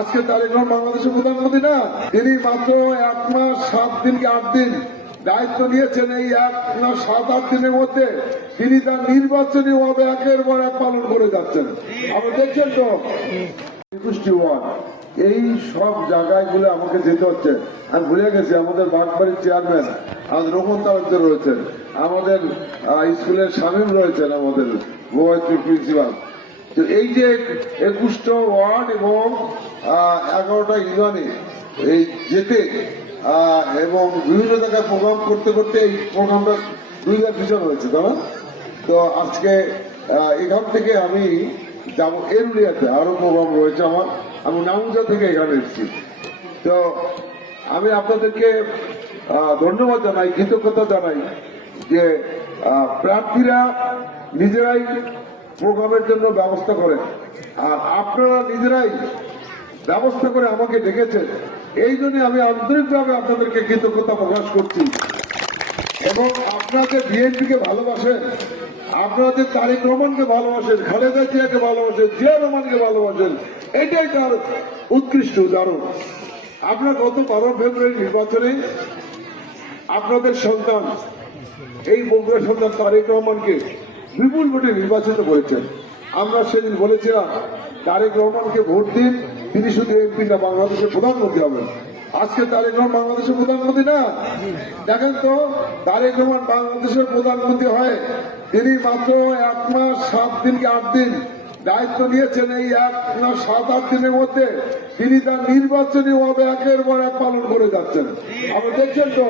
আজকে তারেক রহমান বাংলাদেশের প্রধানমন্ত্রী না, তিনি মাত্র 1 মাস 7 দিন কি 8 দিন দায়িত্ব নিয়েছেন। এই 1 মাস 7-8 দিনের মধ্যে তিনি তার নির্বাচনী ওয়াদা একের পর এক পালন করে যাচ্ছেন। আপনি দেখছেন তো 21টি ওয়ার্ড, এই সব জায়গাগুলো আমাকে যেতে হচ্ছে। আমি ভুলে গেছি আমাদের বাগবাড়ির চেয়ারম্যান আমাদের রোহন তালুকদার রয়েছেন, আমাদের স্কুলের শামীম রয়েছেন, আমাদের গোয়াইত্রীর প্রিন্সিপাল। তো এই যে 21টা ওয়ার্ড এবং 11টা ইউনিয়নে এই যেতে এবং বিভিন্ন জায়গায় প্রোগ্রাম করতে করতে এই প্রোগ্রামটা 2 পিছন হয়েছে, তাই না? তো আজকে এখান থেকে আমি যাবো এরুলিয়াতে, আরো প্রোগ্রাম রয়েছে আমার। আমি নামুজা থেকে এখানে এসেছি। তো আমি আপনাদেরকে ধন্যবাদ জানাই, কৃতজ্ঞতা জানাই যে প্রার্থীরা নিজেরাই প্রোগ্রামের জন্য ব্যবস্থা করেন, আর আপনারা নিজেরাই ব্যবস্থা করে আমাকে ডেকেছেন। এই জন্য আমি আন্তরিকভাবে আপনাদেরকে কৃতজ্ঞতা প্রকাশ করছি। এবং আপনারা যে বিএনপিকে ভালোবাসেন, আপনারা যে তারেক রহমানকে ভালোবাসেন, খালেদা জিয়াকে ভালোবাসেন, জিয়া রহমানকে ভালোবাসেন, এটাই তার উৎকৃষ্ট উদাহরণ। আপনারা গত 12 ফেব্রুয়ারি নির্বাচনে আপনাদের সন্তান, এই বগুড়া সন্তান তারেক রহমানকে বিপুল ভোটে নির্বাচিত করেছেন। আমরা সেদিন বলেছিলাম তারেক রহমানকে ভোট দিন, তিনি শুধু এমপি না, বাংলাদেশের প্রধানমন্ত্রী হবেন। আজকে তারেক রহমান বাংলাদেশের প্রধানমন্ত্রী না, দেখেন তো তারেক রহমান বাংলাদেশের প্রধানমন্ত্রী হয় তিনি মাত্র 1 মাস 7 দিন কি 8 দিন দায়িত্ব নিয়েছেন। এই 1 মাস 7-8 দিনের মধ্যে তিনি তার নির্বাচনী ওয়াদা একের পর এক পালন করে যাচ্ছেন। আপনি দেখছেন তো